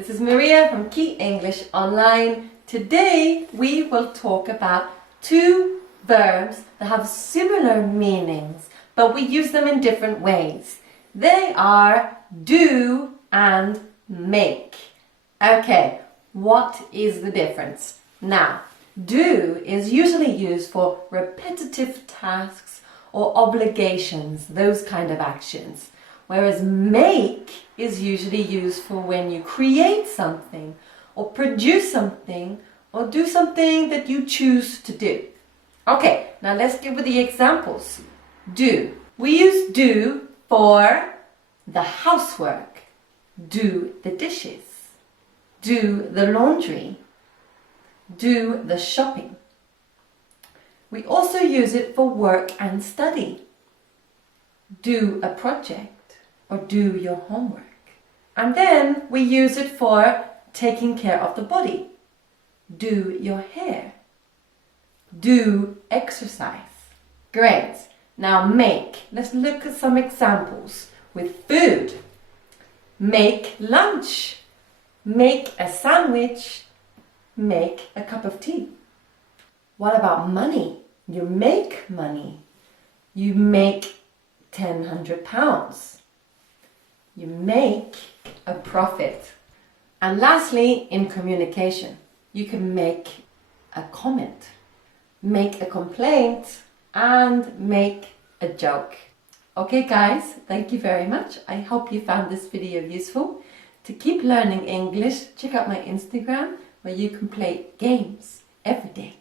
This is Maria from Key English Online. Today we will talk about two verbs that have similar meanings, but we use them in different ways. They are do and make. Okay, what is the difference? Now, do is usually used for repetitive tasks or obligations, those kind of actions. Whereas make is usually used for when you create something or produce something or do something that you choose to do. Okay, now let's give you the examples. Do. We use do for the housework. Do the dishes. Do the laundry. Do the shopping. We also use it for work and study. Do a project or do your homework. And then we use it for taking care of the body. Do your hair. Do exercise. Great. Now make. Let's look at some examples with food. Make lunch. Make a sandwich. Make a cup of tea. What about money? You make money. You make £1,000. You make a profit. And lastly, in communication, you can make a comment, make a complaint, and make a joke. Okay guys, thank you very much. I hope you found this video useful. To keep learning English, check out my Instagram where you can play games every day.